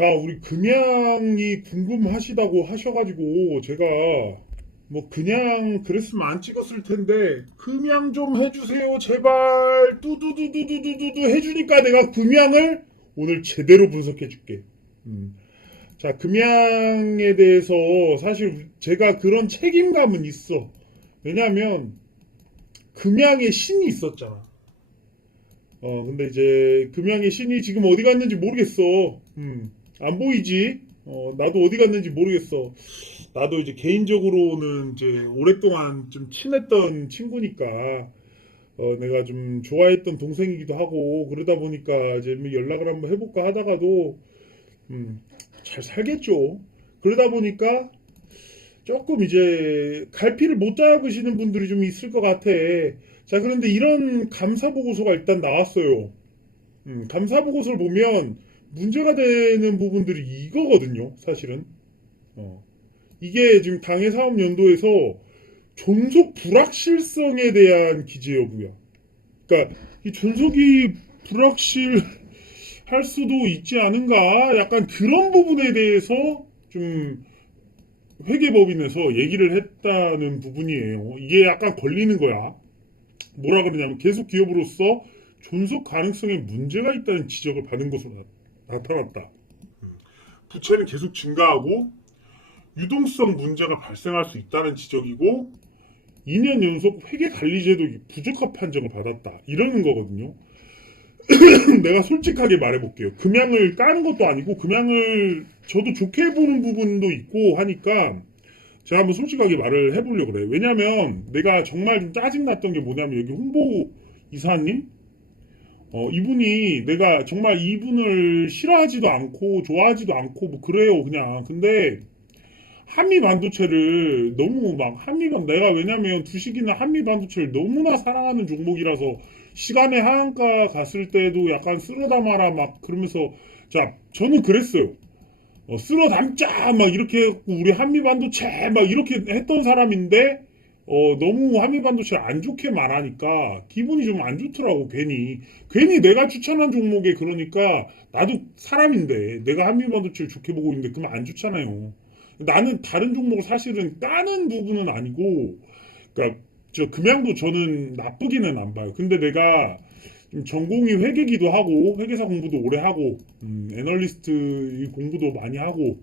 자, 우리 금양이 궁금하시다고 하셔가지고 제가 뭐 그냥 그랬으면 안 찍었을 텐데 금양 좀 해주세요 제발 뚜두두두두두두 해주니까 내가 금양을 오늘 제대로 분석해줄게. 음. 자, 금양에 대해서 사실 제가 그런 책임감은 있어. 왜냐하면 금양의 신이 있었잖아. 근데 이제 금양의 신이 지금 어디 갔는지 모르겠어. 안 보이지? 나도 어디 갔는지 모르겠어. 나도 이제 개인적으로는 이제 오랫동안 좀 친했던 친구니까, 내가 좀 좋아했던 동생이기도 하고, 그러다 보니까 이제 뭐 연락을 한번 해볼까 하다가도, 음, 잘 살겠죠. 그러다 보니까 조금 이제 갈피를 못 잡으시는 분들이 좀 있을 것 같아. 자, 그런데 이런 감사 보고서가 일단 나왔어요. 감사 보고서를 보면 문제가 되는 부분들이 이거거든요, 사실은. 어. 이게 지금 당해 사업 연도에서 존속 불확실성에 대한 기재 여부야. 그러니까 이 존속이 불확실할 수도 있지 않은가? 약간 그런 부분에 대해서 좀 회계법인에서 얘기를 했다는 부분이에요. 이게 약간 걸리는 거야. 뭐라 그러냐면 계속 기업으로서 존속 가능성에 문제가 있다는 지적을 받은 것으로 나타났다. 부채는 계속 증가하고 유동성 문제가 발생할 수 있다는 지적이고 2년 연속 회계관리제도 부적합 판정을 받았다. 이러는 거거든요. 내가 솔직하게 말해볼게요. 금양을 까는 것도 아니고 금양을 저도 좋게 보는 부분도 있고 하니까 제가 한번 솔직하게 말을 해보려고 그래요. 왜냐면 내가 정말 좀 짜증났던 게 뭐냐면 여기 홍보 이사님 이분이 내가 정말 이분을 싫어하지도 않고 좋아하지도 않고 뭐 그래요 그냥. 근데 한미 반도체를 너무 막 내가 왜냐면 주식이나 한미 반도체를 너무나 사랑하는 종목이라서 시간의 하한가 갔을 때도 약간 쓸어 담아라 막 그러면서 자 저는 그랬어요. 쓸어 담자 막 이렇게 해갖고 우리 한미 반도체 막 이렇게 했던 사람인데 너무 한미 반도체를 안 좋게 말하니까 기분이 좀 안 좋더라고 괜히 내가 추천한 종목에 그러니까 나도 사람인데 내가 한미 반도체를 좋게 보고 있는데 그러면 안 좋잖아요. 나는 다른 종목을 사실은 까는 부분은 아니고, 그러니까 저 금양도 저는 나쁘기는 안 봐요. 근데 내가 전공이 회계기도 하고 회계사 공부도 오래 하고 애널리스트 공부도 많이 하고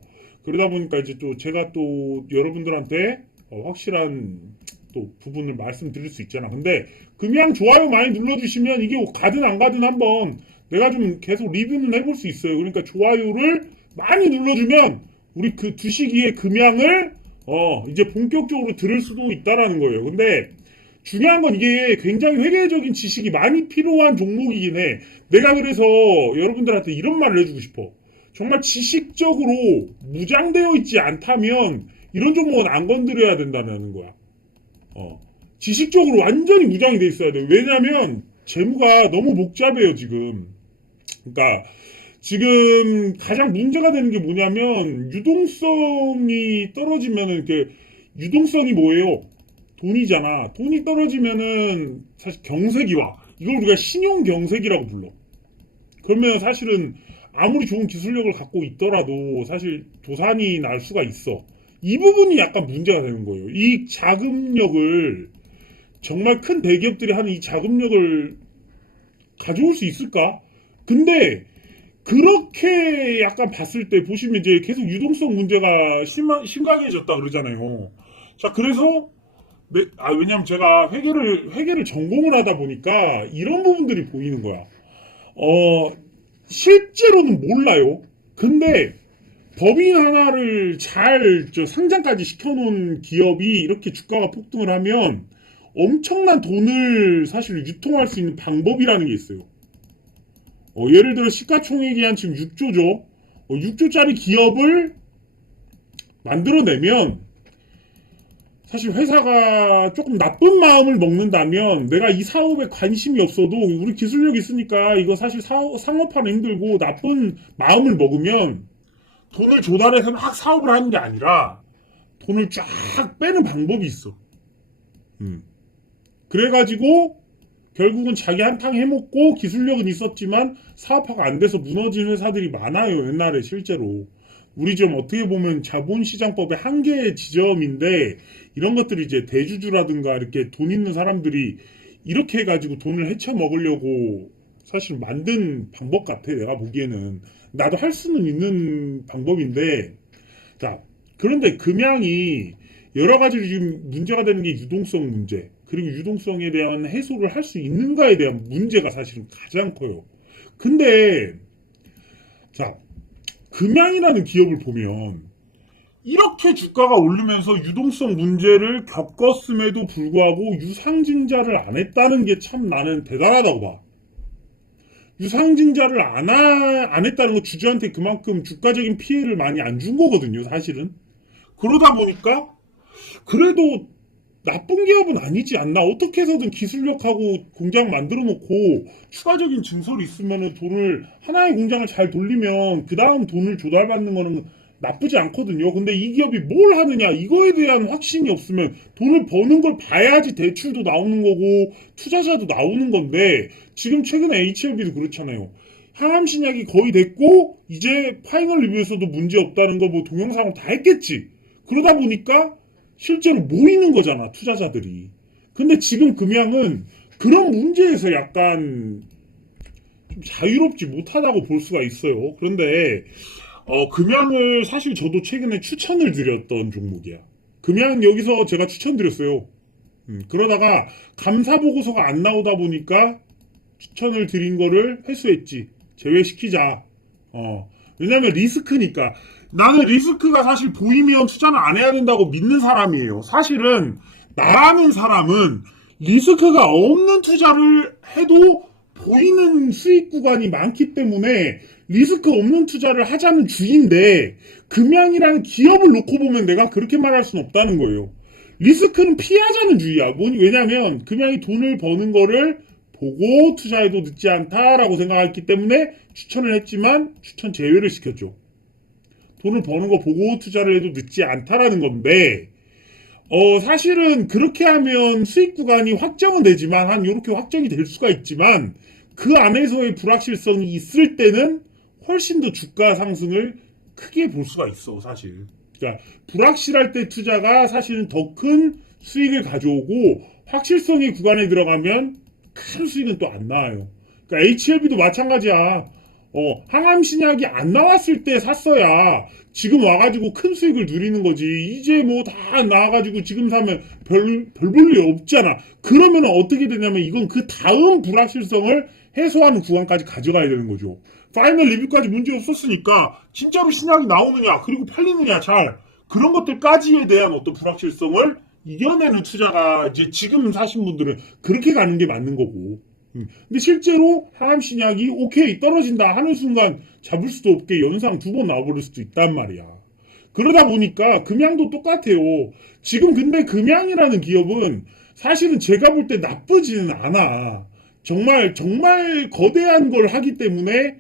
그러다 보니까 이제 또 제가 또 여러분들한테 확실한 또 부분을 말씀드릴 수 있잖아. 근데 금양 좋아요 많이 눌러주시면 이게 가든 안 가든 한번 내가 좀 계속 리뷰는 해볼 수 있어요. 그러니까 좋아요를 많이 눌러주면 우리 그 두시기의 금양을 이제 본격적으로 들을 수도 있다라는 거예요. 근데 중요한 건 이게 굉장히 회계적인 지식이 많이 필요한 종목이긴 해. 내가 그래서 여러분들한테 이런 말을 해주고 싶어. 정말 지식적으로 무장되어 있지 않다면 이런 종목은 안 건드려야 된다는 거야. 어. 지식적으로 완전히 무장이 돼 있어야 돼. 왜냐면 재무가 너무 복잡해요, 지금. 그러니까 지금 가장 문제가 되는 게 뭐냐면 유동성이 떨어지면은 유동성이 뭐예요? 돈이잖아. 돈이 떨어지면은 사실 경색이 와. 이걸 우리가 신용 경색이라고 불러. 그러면 사실은 아무리 좋은 기술력을 갖고 있더라도 사실 도산이 날 수가 있어. 이 부분이 약간 문제가 되는 거예요. 이 자금력을 정말 큰 대기업들이 하는 이 자금력을 가져올 수 있을까? 근데 그렇게 약간 봤을 때 보시면 이제 계속 유동성 문제가 심각해졌다 그러잖아요. 자, 그래서 왜냐면 제가 회계를 전공을 하다 보니까 이런 부분들이 보이는 거야. 실제로는 몰라요. 근데 법인 하나를 상장까지 시켜놓은 기업이 이렇게 주가가 폭등을 하면 엄청난 돈을 사실 유통할 수 있는 방법이라는 게 있어요. 예를 들어 시가총액이 한 지금 6조죠. 6조짜리 기업을 만들어내면 사실 회사가 조금 나쁜 마음을 먹는다면 내가 이 사업에 관심이 없어도 우리 기술력이 있으니까 이거 사실 상업화는 힘들고 나쁜 마음을 먹으면 돈을 조달해서 막 사업을 하는 게 아니라 돈을 쫙 빼는 방법이 있어. 그래가지고 결국은 자기 한탕 해먹고 기술력은 있었지만 사업화가 안 돼서 무너진 회사들이 많아요. 옛날에 실제로. 우리 좀 어떻게 보면 자본시장법의 한계의 지점인데 이런 것들이 이제 대주주라든가 이렇게 돈 있는 사람들이 이렇게 해가지고 돈을 헤쳐 먹으려고 사실 만든 방법 같아. 내가 보기에는. 나도 할 수는 있는 방법인데 자, 그런데 금양이 여러 가지로 지금 문제가 되는 게 유동성 문제, 그리고 유동성에 대한 해소를 할 수 있는가에 대한 문제가 사실은 가장 커요. 근데, 자, 금양이라는 기업을 보면, 이렇게 주가가 오르면서 유동성 문제를 겪었음에도 불구하고 유상증자를 안 했다는 게 참 나는 대단하다고 봐. 유상증자를 안 했다는 거 주주한테 그만큼 주가적인 피해를 많이 안 준 거거든요, 사실은. 그러다 보니까 그래도 나쁜 기업은 아니지 않나. 어떻게 해서든 기술력하고 공장 만들어 놓고 추가적인 증설이 있으면 돈을 하나의 공장을 잘 돌리면 그 다음 돈을 조달받는 거는 나쁘지 않거든요. 근데 이 기업이 뭘 하느냐 이거에 대한 확신이 없으면 돈을 버는 걸 봐야지 대출도 나오는 거고 투자자도 나오는 건데 지금 최근에 HLB도 그렇잖아요. 항암신약이 거의 됐고 이제 파이널 리뷰에서도 문제 없다는 거 뭐 동영상을 다 했겠지. 그러다 보니까 실제로 모이는 거잖아, 투자자들이. 근데 지금 금양은 그런 문제에서 약간 좀 자유롭지 못하다고 볼 수가 있어요. 그런데 금양을 사실 저도 최근에 추천을 드렸던 종목이야. 금양은 여기서 제가 추천드렸어요. 그러다가 감사 보고서가 안 나오다 보니까 추천을 드린 거를 회수했지. 제외시키자. 왜냐면 리스크니까. 나는 리스크가 사실 보이면 투자는 안 해야 된다고 믿는 사람이에요. 사실은 나라는 사람은 리스크가 없는 투자를 해도 보이는 수익 구간이 많기 때문에 리스크 없는 투자를 하자는 주의인데 금양이라는 기업을 놓고 보면 내가 그렇게 말할 수는 없다는 거예요. 리스크는 피하자는 주의야. 왜냐면 금양이 돈을 버는 거를 보고 투자해도 늦지 않다라고 생각했기 때문에 추천을 했지만 추천 제외를 시켰죠. 돈을 버는 거 보고 투자를 해도 늦지 않다라는 건데 사실은 그렇게 하면 수익 구간이 확정은 되지만 한 이렇게 확정이 될 수가 있지만 그 안에서의 불확실성이 있을 때는 훨씬 더 주가 상승을 크게 볼 수가 있어 사실. 그러니까 불확실할 때 투자가 사실은 더 큰 수익을 가져오고 확실성의 구간에 들어가면 큰 수익은 또 안 나와요. 그러니까 HLB도 마찬가지야. 항암신약이 안 나왔을 때 샀어야 지금 와가지고 큰 수익을 누리는 거지. 이제 뭐 다 나와가지고 지금 사면 별 볼 일 없잖아. 그러면 어떻게 되냐면 이건 그 다음 불확실성을 해소하는 구간까지 가져가야 되는 거죠. 파이널 리뷰까지 문제 없었으니까 진짜로 신약이 나오느냐 그리고 팔리느냐 잘 그런 것들까지에 대한 어떤 불확실성을 이겨내는 투자가 이제 지금 사신 분들은 그렇게 가는 게 맞는 거고. 근데 실제로 항암신약이 오케이 떨어진다 하는 순간 잡을 수도 없게 연상 2번 나와버릴 수도 있단 말이야. 그러다 보니까 금양도 똑같아요. 지금 근데 금양이라는 기업은 사실은 제가 볼 때 나쁘지는 않아. 정말 정말 거대한 걸 하기 때문에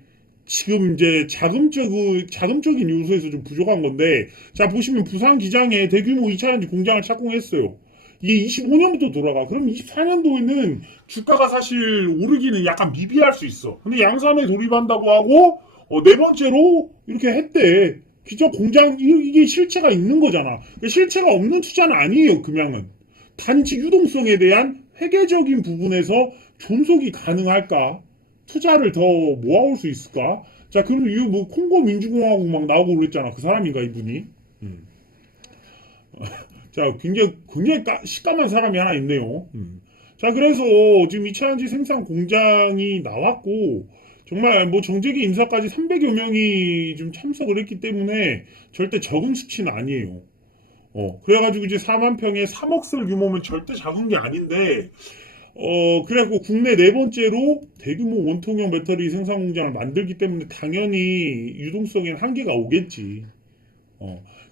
지금 이제 자금적인 요소에서 좀 부족한 건데 자 보시면 부산 기장에 대규모 2차전지 공장을 착공했어요. 이게 25년부터 돌아가. 그럼 24년도에는 주가가 사실 오르기는 약간 미비할 수 있어. 근데 양산에 돌입한다고 하고 네 번째로 이렇게 했대. 기저 공장 이게 실체가 있는 거잖아. 실체가 없는 투자는 아니에요. 금양은 단지 유동성에 대한 회계적인 부분에서 존속이 가능할까? 투자를 더 모아올 수 있을까? 자, 그리고 이거 뭐 콩고 민주공화국 막 나오고 그랬잖아. 그 사람인가 이분이? 자, 굉장히 시까만 사람이 하나 있네요. 자, 그래서 지금 2차전지 생산 공장이 나왔고, 정말 뭐 정재계 인사까지 300여 명이 좀 참석을 했기 때문에 절대 적은 수치는 아니에요. 그래가지고 이제 4만 평에 3억 설 규모면 절대 작은 게 아닌데, 그래갖고 국내 네 번째로 대규모 원통형 배터리 생산 공장을 만들기 때문에 당연히 유동성에는 한계가 오겠지.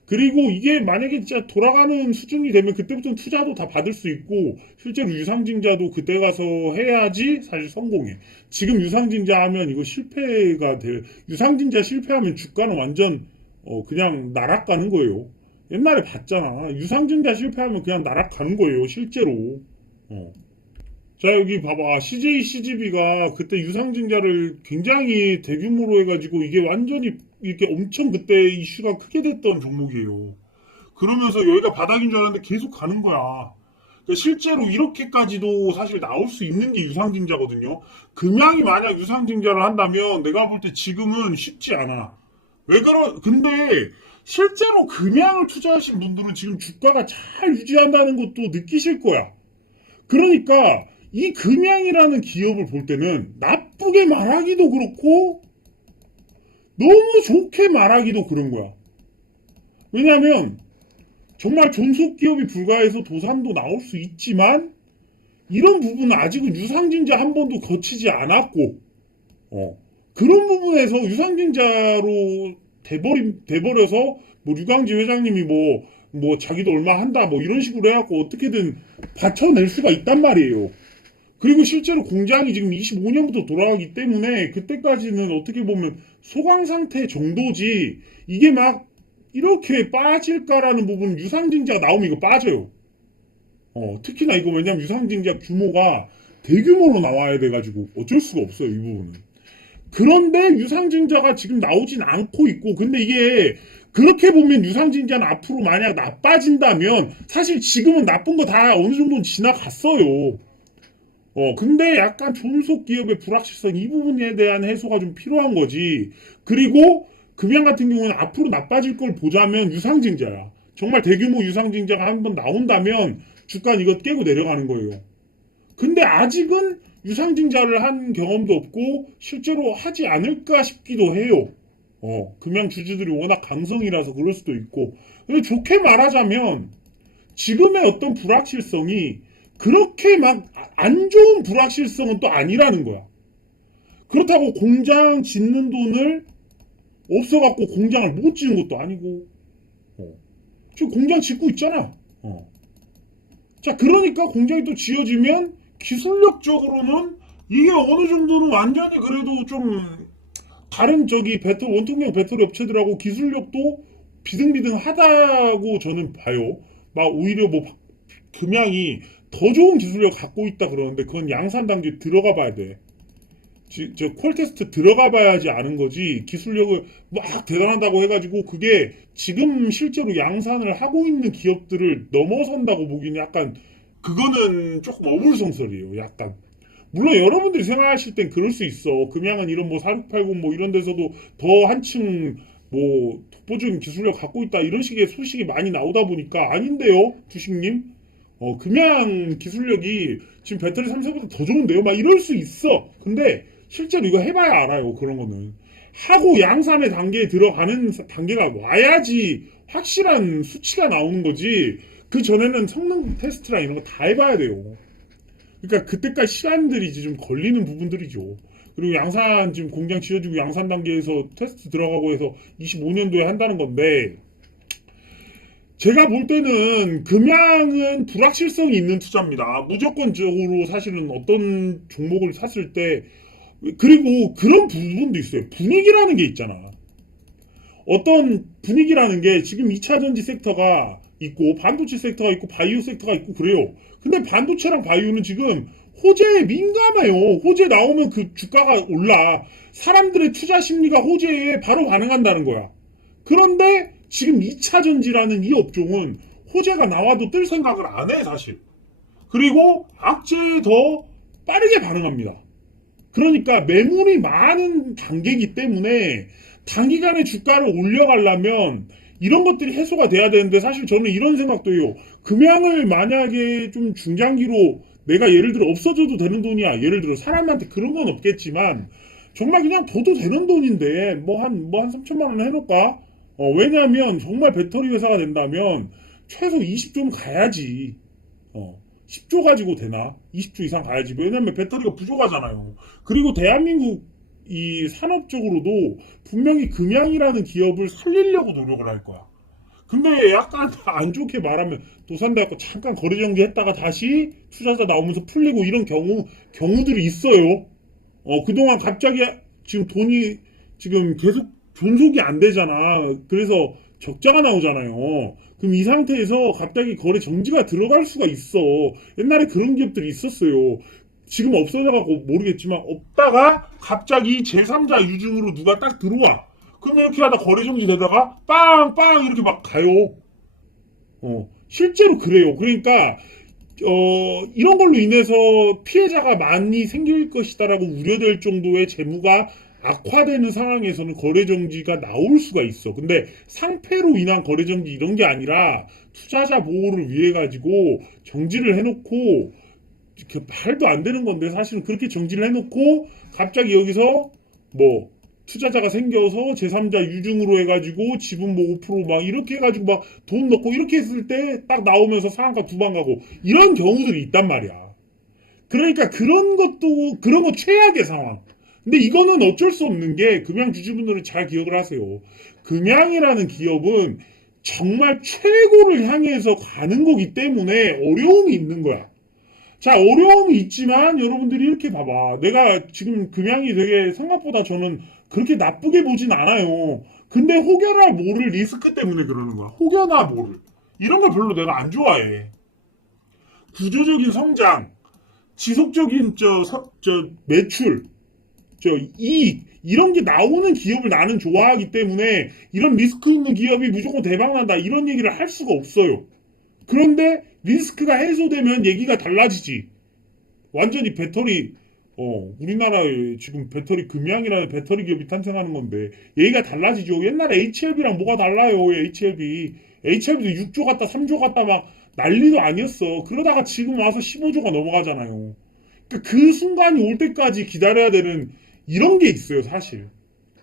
그리고 이게 만약에 진짜 돌아가는 수준이 되면 그때부터는 투자도 다 받을 수 있고 실제로 유상증자도 그때 가서 해야지 사실 성공해. 지금 유상증자 하면 이거 유상증자 실패하면 주가는 완전 그냥 나락가는 거예요. 옛날에 봤잖아. 유상증자 실패하면 그냥 나락가는 거예요. 실제로. 자, 여기 봐봐. CJ CGV가 그때 유상증자를 굉장히 대규모로 해가지고 이게 완전히 이렇게 엄청 그때 이슈가 크게 됐던 종목이에요. 그러면서 여기가 바닥인 줄 알았는데 계속 가는 거야. 그러니까 실제로 이렇게까지도 사실 나올 수 있는 게 유상증자거든요. 금양이 만약 유상증자를 한다면 내가 볼 때 지금은 쉽지 않아. 왜 근데 실제로 금양을 투자하신 분들은 지금 주가가 잘 유지한다는 것도 느끼실 거야. 그러니까 이 금양이라는 기업을 볼 때는 나쁘게 말하기도 그렇고 너무 좋게 말하기도 그런 거야. 왜냐면 정말 존속기업이 불과해서 도산도 나올 수 있지만 이런 부분은 아직은 유상증자 한 번도 거치지 않았고 그런 부분에서 유상증자로 돼버려서 뭐 류광지 회장님이 뭐 자기도 얼마 한다 뭐 이런 식으로 해갖고 어떻게든 받쳐낼 수가 있단 말이에요. 그리고 실제로 공장이 지금 25년부터 돌아가기 때문에 그때까지는 어떻게 보면 소강 상태 정도지 이게 막 이렇게 빠질까라는 부분은 유상증자가 나오면 이거 빠져요. 특히나 이거 왜냐면 유상증자 규모가 대규모로 나와야 돼가지고 어쩔 수가 없어요, 이 부분은. 그런데 유상증자가 지금 나오진 않고 있고, 근데 이게 그렇게 보면 유상증자는 앞으로 만약 나빠진다면 사실 지금은 나쁜 거 다 어느 정도는 지나갔어요. 근데 약간 존속 기업의 불확실성 이 부분에 대한 해소가 좀 필요한 거지. 그리고 금양 같은 경우는 앞으로 나빠질 걸 보자면 유상증자야. 정말 대규모 유상증자가 한번 나온다면 주가는 이거 깨고 내려가는 거예요. 근데 아직은 유상증자를 한 경험도 없고 실제로 하지 않을까 싶기도 해요. 금양 주주들이 워낙 강성이라서 그럴 수도 있고. 근데 좋게 말하자면 지금의 어떤 불확실성이 그렇게 막 안 좋은 불확실성은 또 아니라는 거야. 그렇다고 공장 짓는 돈을 없어갖고 공장을 못 짓는 것도 아니고. 지금 공장 짓고 있잖아. 자, 그러니까 공장이 또 지어지면 기술력적으로는 이게 어느 정도는 완전히 그래도 좀 다른 저기 원통형 배터리 업체들하고 기술력도 비등비등하다고 저는 봐요. 막 오히려 뭐 금양이 더 좋은 기술력 갖고 있다 그러는데 그건 양산 단계 들어가 봐야 돼. 저 콜테스트 들어가 봐야지 아는 거지. 기술력을 막 대단하다고 해가지고 그게 지금 실제로 양산을 하고 있는 기업들을 넘어선다고 보기는 약간 그거는 조금 어불성설이에요. 약간. 물론 여러분들이 생각하실 땐 그럴 수 있어. 금양은 이런 뭐 4680 뭐 이런 데서도 더 한층 뭐 독보적인 기술력 갖고 있다 이런 식의 소식이 많이 나오다 보니까 아닌데요, 주식님. 금양 기술력이 지금 배터리 3세보다 더 좋은데요? 막 이럴 수 있어. 근데 실제로 이거 해봐야 알아요. 그런 거는. 하고 양산의 단계에 들어가는 단계가 와야지 확실한 수치가 나오는 거지. 그 전에는 성능 테스트랑 이런 거 다 해봐야 돼요. 그러니까 그때까지 시간들이 좀 걸리는 부분들이죠. 그리고 양산 지금 공장 지어지고 양산 단계에서 테스트 들어가고 해서 25년도에 한다는 건데 제가 볼 때는 금양은 불확실성이 있는 투자입니다. 무조건적으로 사실은 어떤 종목을 샀을 때 그리고 그런 부분도 있어요. 분위기라는 게 있잖아. 어떤 분위기라는 게 지금 2차 전지 섹터가 있고 반도체 섹터가 있고 바이오 섹터가 있고 그래요. 근데 반도체랑 바이오는 지금 호재에 민감해요. 호재 나오면 그 주가가 올라. 사람들의 투자 심리가 호재에 바로 반응한다는 거야. 그런데 지금 2차 전지라는 이 업종은 호재가 나와도 뜰 생각을 안 해, 사실. 그리고 악재에 더 빠르게 반응합니다. 그러니까 매물이 많은 단계이기 때문에 단기간에 주가를 올려가려면 이런 것들이 해소가 돼야 되는데 사실 저는 이런 생각도 해요. 금양을 만약에 좀 중장기로 내가 예를 들어 없어져도 되는 돈이야. 예를 들어 사람한테 그런 건 없겠지만 정말 그냥 둬도 되는 돈인데 뭐 한 3천만 원 해놓을까? 왜냐면 정말 배터리 회사가 된다면 최소 20조는 가야지. 10조 가지고 되나? 20조 이상 가야지. 왜냐면 배터리가 부족하잖아요. 그리고 대한민국 이 산업적으로도 분명히 금양이라는 기업을 살리려고 노력을 할 거야. 근데 약간 안 좋게 말하면 도산돼갖고 잠깐 거래 정지했다가 다시 투자자 나오면서 풀리고 이런 경우들이 있어요. 그동안 갑자기 지금 돈이 지금 계속 존속이 안 되잖아. 그래서 적자가 나오잖아요. 그럼 이 상태에서 갑자기 거래 정지가 들어갈 수가 있어. 옛날에 그런 기업들이 있었어요. 지금 없어져가고 모르겠지만 없다가 갑자기 제3자 유증으로 누가 딱 들어와. 그럼 이렇게 하다 거래정지 되다가 빵빵 이렇게 막 가요. 실제로 그래요. 그러니까 이런 걸로 인해서 피해자가 많이 생길 것이다라고 우려될 정도의 재무가 악화되는 상황에서는 거래정지가 나올 수가 있어. 근데 상패로 인한 거래정지 이런 게 아니라 투자자 보호를 위해 가지고 정지를 해놓고 말도 안 되는 건데 사실은 그렇게 정지를 해놓고 갑자기 여기서 뭐 투자자가 생겨서 제3자 유증으로 해가지고 지분 뭐 5%막 이렇게 해가지고 막 돈 넣고 이렇게 했을 때 딱 나오면서 상한가 두 방 가고 이런 경우들이 있단 말이야. 그러니까 그런 거 최악의 상황. 근데 이거는 어쩔 수 없는 게 금양 주주분들은 잘 기억을 하세요. 금양이라는 기업은 정말 최고를 향해서 가는 거기 때문에 어려움이 있는 거야. 자, 어려움이 있지만 여러분들이 이렇게 봐봐. 내가 지금 금양이 되게 생각보다 저는 그렇게 나쁘게 보진 않아요. 근데 혹여나 모를 리스크 때문에 그러는 거야. 혹여나 모를. 이런 걸 별로 내가 안 좋아해. 구조적인 성장, 지속적인 매출, 이익, 이런 게 나오는 기업을 나는 좋아하기 때문에 이런 리스크 있는 기업이 무조건 대박난다. 이런 얘기를 할 수가 없어요. 그런데 리스크가 해소되면 얘기가 달라지지. 완전히 배터리, 우리나라에 지금 배터리 금양이라는 배터리 기업이 탄생하는 건데 얘기가 달라지죠. 옛날에 HLB랑 뭐가 달라요, HLB. HLB도 6조 갔다 3조 갔다 막 난리도 아니었어. 그러다가 지금 와서 15조가 넘어가잖아요. 그러니까 그 순간이 올 때까지 기다려야 되는 이런 게 있어요, 사실.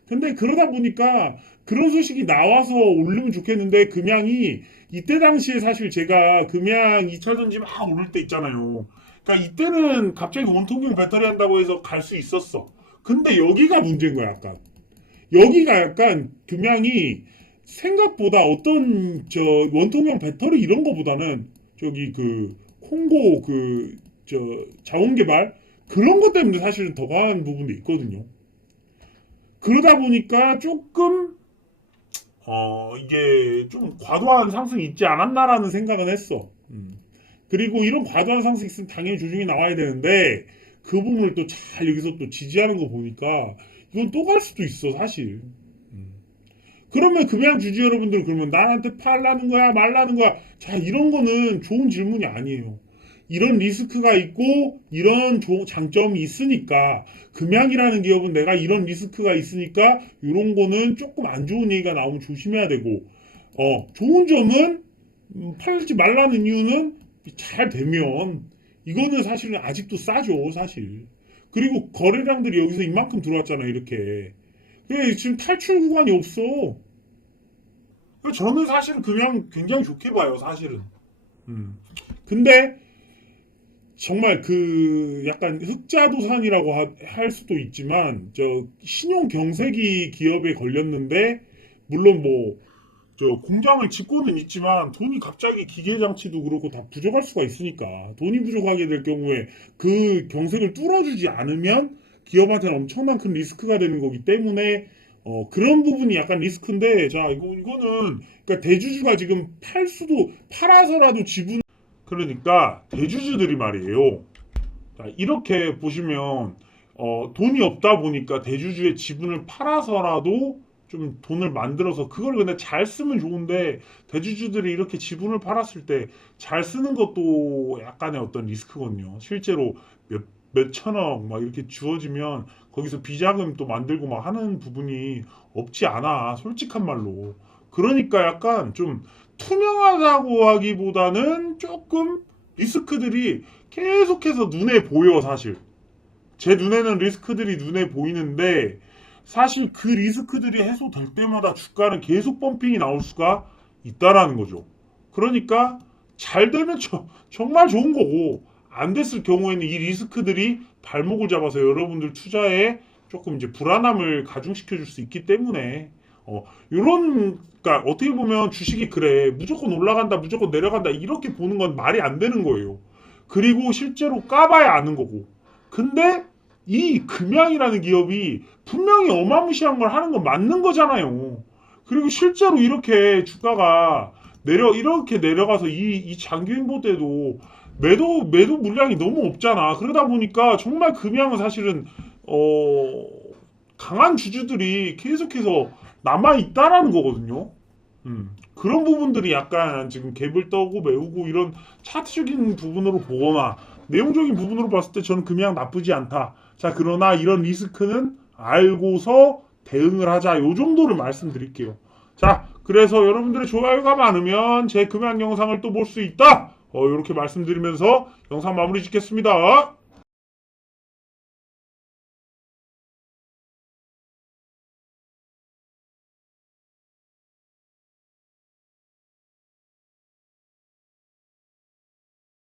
근데 그러다 보니까 그런 소식이 나와서 오르면 좋겠는데 금양이 이때 당시에 사실 제가 금양 2차 전지 막 오를 때 있잖아요. 그러니까 이때는 갑자기 원통형 배터리 한다고 해서 갈 수 있었어. 근데 여기가 문제인 거야, 약간. 여기가 약간 금양이 생각보다 어떤 원통형 배터리 이런 거보다는 저기 그 콩고 자원 개발 그런 것 때문에 사실은 더 강한 부분도 있거든요. 그러다 보니까 조금 이게 좀 과도한 상승이 있지 않았나라는 생각은 했어. 그리고 이런 과도한 상승이 있으면 당연히 조정이 나와야 되는데 그 부분을 또 잘 여기서 또 지지하는 거 보니까 이건 또 갈 수도 있어, 사실. 그러면 금양 주주 여러분들 그러면 나한테 팔라는 거야, 말라는 거야? 자, 이런 거는 좋은 질문이 아니에요. 이런 리스크가 있고 이런 장점이 있으니까 금양이라는 기업은 내가 이런 리스크가 있으니까 이런 거는 조금 안 좋은 얘기가 나오면 조심해야 되고 좋은 점은 팔지 말라는 이유는 잘 되면 이거는 사실은 아직도 싸죠, 사실. 그리고 거래량들이 여기서 이만큼 들어왔잖아요, 이렇게. 지금 탈출 구간이 없어. 저는 사실은 그냥 굉장히 좋게 봐요, 사실은. 근데 정말 그 약간 흑자도산이라고 할 수도 있지만 신용 경색이 기업에 걸렸는데 물론 뭐 공장을 짓고는 있지만 돈이 갑자기 기계 장치도 그렇고 다 부족할 수가 있으니까 돈이 부족하게 될 경우에 그 경색을 뚫어주지 않으면 기업한테는 엄청난 큰 리스크가 되는 거기 때문에 그런 부분이 약간 리스크인데 자 이거는 그러니까 대주주가 지금 팔아서라도 지분 그러니까 대주주들이 말이에요. 자, 이렇게 보시면 돈이 없다 보니까 대주주의 지분을 팔아서라도 좀 돈을 만들어서 그걸 근데 잘 쓰면 좋은데 대주주들이 이렇게 지분을 팔았을 때 잘 쓰는 것도 약간의 어떤 리스크거든요. 실제로 몇 천억 막 이렇게 주어지면 거기서 비자금 또 만들고 막 하는 부분이 없지 않아. 솔직한 말로. 그러니까 약간 좀 투명하다고 하기보다는 조금 리스크들이 계속해서 눈에 보여, 사실. 제 눈에는 리스크들이 눈에 보이는데 사실 그 리스크들이 해소될 때마다 주가는 계속 펌핑이 나올 수가 있다라는 거죠. 그러니까 잘 되면 정말 좋은 거고 안 됐을 경우에는 이 리스크들이 발목을 잡아서 여러분들 투자에 조금 이제 불안함을 가중시켜 줄 수 있기 때문에 그러니까 어떻게 보면 주식이 그래 무조건 올라간다 무조건 내려간다 이렇게 보는 건 말이 안 되는 거예요. 그리고 실제로 까봐야 아는 거고. 근데 이 금양이라는 기업이 분명히 어마무시한 걸 하는 건 맞는 거잖아요. 그리고 실제로 이렇게 주가가 이렇게 내려가서 이 장기인보 때도 매도 물량이 너무 없잖아. 그러다 보니까 정말 금양은 사실은 강한 주주들이 계속해서 남아 있다라는 거거든요. 그런 부분들이 약간 지금 갭을 떠고 메우고 이런 차트적인 부분으로 보거나 내용적인 부분으로 봤을 때 저는 금양 나쁘지 않다. 자, 그러나 이런 리스크는 알고서 대응을 하자. 요 정도를 말씀드릴게요. 자, 그래서 여러분들의 좋아요가 많으면 제 금양 영상을 또 볼 수 있다. 이렇게 말씀드리면서 영상 마무리 짓겠습니다.